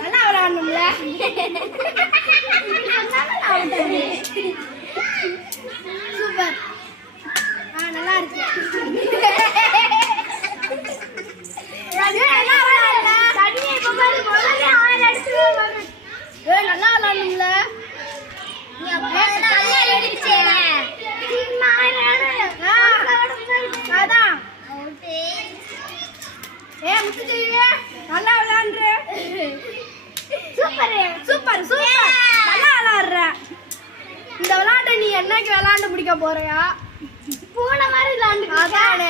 நல்லா விளையாடணும்ல. சூப்பர். நல்லா இருக்கு. நல்லா விளையாடணும்ல. அதான் நல்லா விளையாடுற. Super super super. நல்லா விளையாடுற. இந்த விளையாட்டை நீ என்னைக்கு விளையாண்டு முடிக்க போறியா? போன மாதிரி விளையாண்டு. அதானே